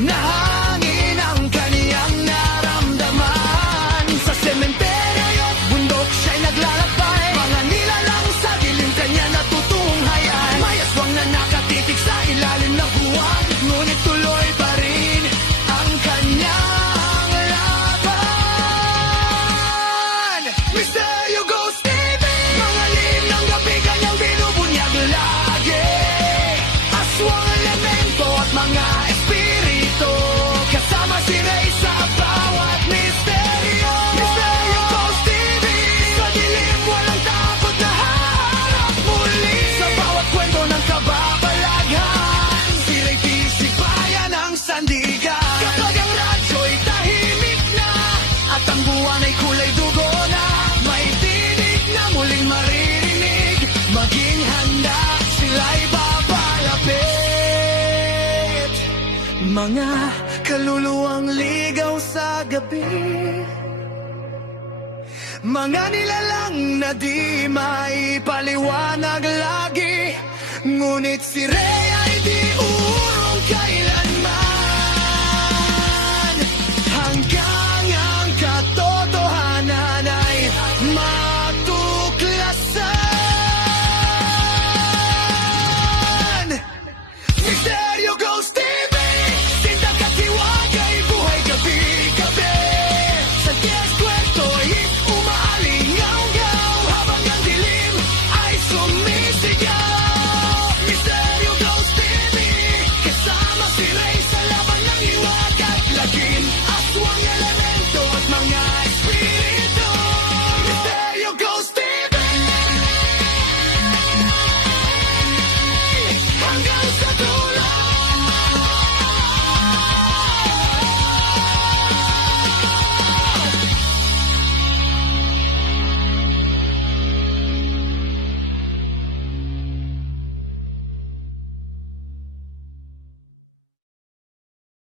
na hangin ang kaniyang naramdaman. Sa sementeryo at bundok siya'y naglalakbay, mga nilalang sa dilim kanya natutunghayan. May aswang na nakatitig sa ilalim ng buwan, ngunit tuloy pa rin ang kanyang laban. Misteryo Ghost TV, mga lim ng gabi kanyang binubunyag lagi. Aswang, elemento at mga espiritu, kasama si Ray sa bawat misteryo. Misteryo Ghost TV, sa dilim walang takot na harap muli. Sa bawat kwento ng kababalaghan, si Ray tisibayan ang sandigan. Kapag ang radyo'y tahimik na at ang buwan ay kulay dugo na, may tinig na muling maririnig. Maging handa, sila'y papalapit. Mga kaluluwang ligaw sa gabi, mga nilalang na di maipaliwanag lagi, ngunit si Ray ay di